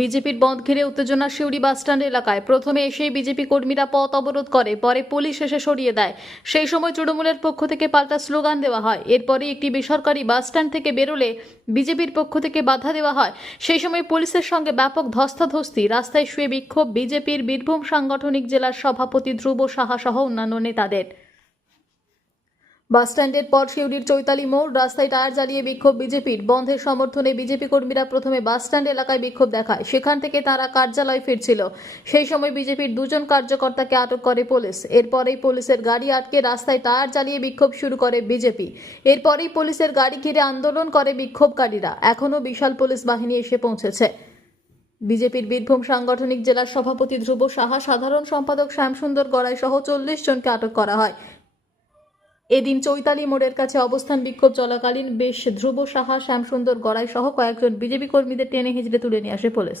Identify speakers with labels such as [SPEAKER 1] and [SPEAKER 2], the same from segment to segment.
[SPEAKER 1] বিজেপির বন্ধ ঘিরে উত্তেজনা শিউরি বাসস্ট্যান্ড এলাকায়। প্রথমে এসেই বিজেপি কর্মীরা পথ অবরোধ করে, পরে পুলিশ এসে সরিয়ে দেয়। সেই সময় তৃণমূলের পক্ষ থেকে পাল্টা স্লোগান দেওয়া হয়। এরপরে একটি বেসরকারি বাসস্ট্যান্ড থেকে বেরোলে বিজেপির পক্ষ থেকে বাধা দেওয়া হয়। সেই সময় পুলিশের সঙ্গে ব্যাপক ধস্তাধস্তি। রাস্তায় শুয়ে বিক্ষোভ বিজেপির বীরভূম সাংগঠনিক জেলার সভাপতি ধ্রুব সাহা সহ অন্যান্য নেতাদের। বাসস্ট্যান্ডের পর শিউরির চৈতালি মোড়, রাস্তায় টায়ার জ্বালিয়ে বিক্ষোভ বিজেপির। বন্ধের সমর্থনে বিজেপি কর্মীরা প্রথমে বাসস্ট্যান্ড এলাকায় বিক্ষোভ দেখায়। সেখান থেকে তারা কার্যালয় ফিরছিল। সেই সময় বিজেপির দুজন কার্যকর্তাকে আটক করে পুলিশ। এরপরেই পুলিশের গাড়ি আটকে রাস্তায় টায়ার জ্বালিয়ে বিক্ষোভ শুরু করে বিজেপি। এরপরেই পুলিশের গাড়ি ঘিরে আন্দোলন করে বিক্ষোভকারীরা। এখনও বিশাল পুলিশ বাহিনী এসে পৌঁছেছে। বিজেপির বীরভূম সাংগঠনিক জেলার সভাপতি ধ্রুব সাহা, সাধারণ সম্পাদক শ্যামসুন্দর গড়াই সহ চল্লিশ জনকে আটক করা হয়। এদিন চৈতালি মোড়ের কাছে অবস্থান বিক্ষোভ চলাকালীন বেশ ধ্রুব সাহা শ্যামসুন্দর গড়াই সহ কয়েকজন বিজেপি কর্মীদের টেনে হিজড়ে তুলে নিয়ে আসে পুলিশ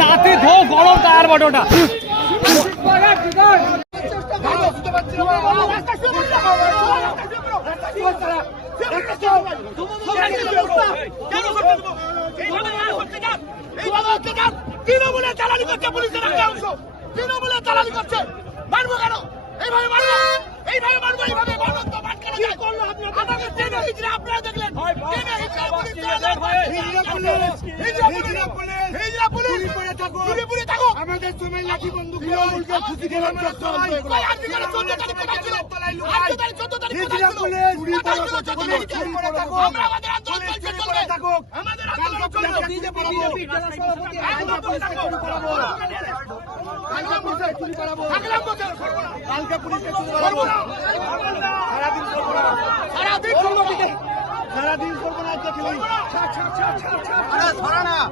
[SPEAKER 2] তাতে ধো গরম তার বটোটা।
[SPEAKER 3] তৃণমূলের চালানি করছে। পুলিশের একটা অংশ তৃণমূলের চালানি করছে। মারবো কেন? এইভাবে মারবো এইভাবে মারবো। এইভাবে মারবো তো কেন হিজড়ে আপনারা দেখলেন।
[SPEAKER 4] আমাদের সময় লাঠি বন্দুক তৃণমূলকে খুশি খেলাম
[SPEAKER 3] ভাই, আজকে কেন 14 তারিখ কোথায় ছিল? আজকে তারিখ 14 তারিখ কোথায় ছিল?
[SPEAKER 4] পুলিশ,
[SPEAKER 3] কোথায় ছিল
[SPEAKER 4] পুলিশ,
[SPEAKER 3] 14 তারিখে?
[SPEAKER 4] পুলিশ,
[SPEAKER 3] আমরা আমাদের আন্দোলন চলছে, চলবে। আমাদের আন্দোলন চলবে। একদম বসে থাকো। থাকলাম বসে, থাকলাম বসে।
[SPEAKER 4] কালকে পুলিশকে সারাদিন
[SPEAKER 3] 抢抢抢
[SPEAKER 4] 抢抢！快点，跑
[SPEAKER 3] 着呢！